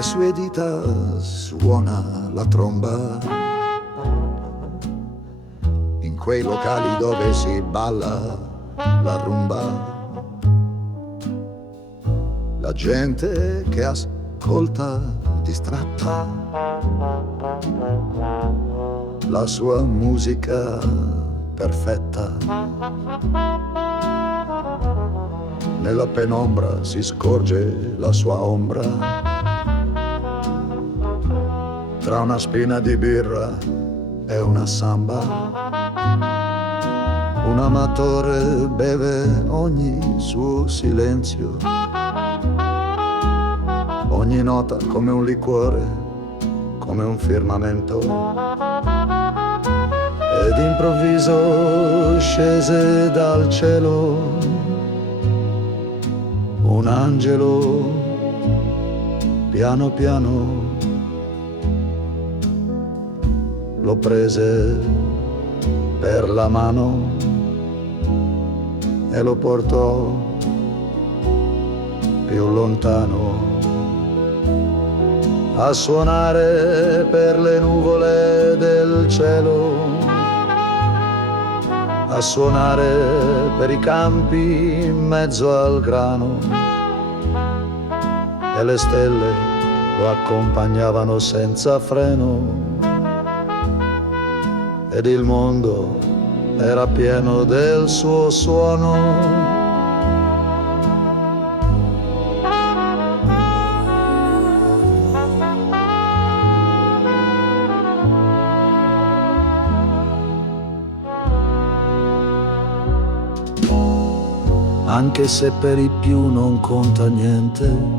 le sue dita suona la tromba, in quei locali dove si balla la rumba. La gente che ascolta distratta la sua musica perfetta. Nella penombra si scorge la sua ombra, tra una spina di birra e una samba. Un amatore beve ogni suo silenzio, ogni nota come un liquore, come un firmamento. Ed improvviso scese dal cielo un angelo, piano piano lo prese per la mano e lo portò più lontano, a suonare per le nuvole del cielo, a suonare per i campi in mezzo al grano. E le stelle lo accompagnavano senza freno, ed il mondo era pieno del suo suono. Anche se per i più non conta niente,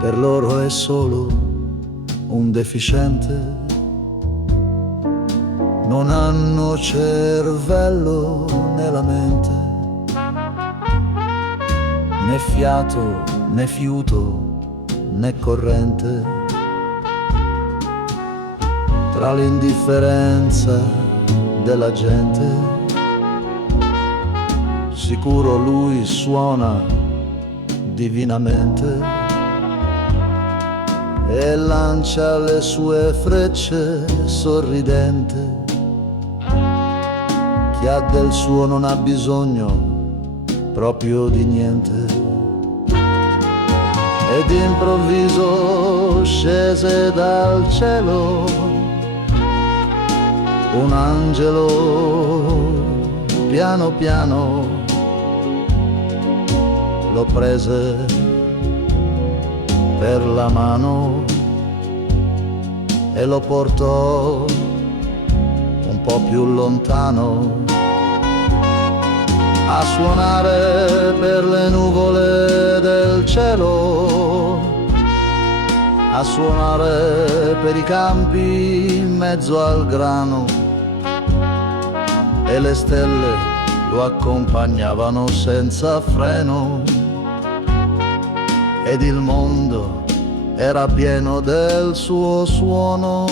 per loro è solo un deficiente. Non hanno cervello nella mente, né fiato, né fiuto, né corrente. Tra l'indifferenza della gente, sicuro lui suona divinamente e lancia le sue frecce sorridente. Chi ha del suo non ha bisogno proprio di niente. Ed improvviso scese dal cielo un angelo, piano piano lo prese per la mano e lo portò un po' più lontano, a suonare per le nuvole del cielo, a suonare per i campi in mezzo al grano. E le stelle lo accompagnavano senza freno, ed il mondo era pieno del suo suono.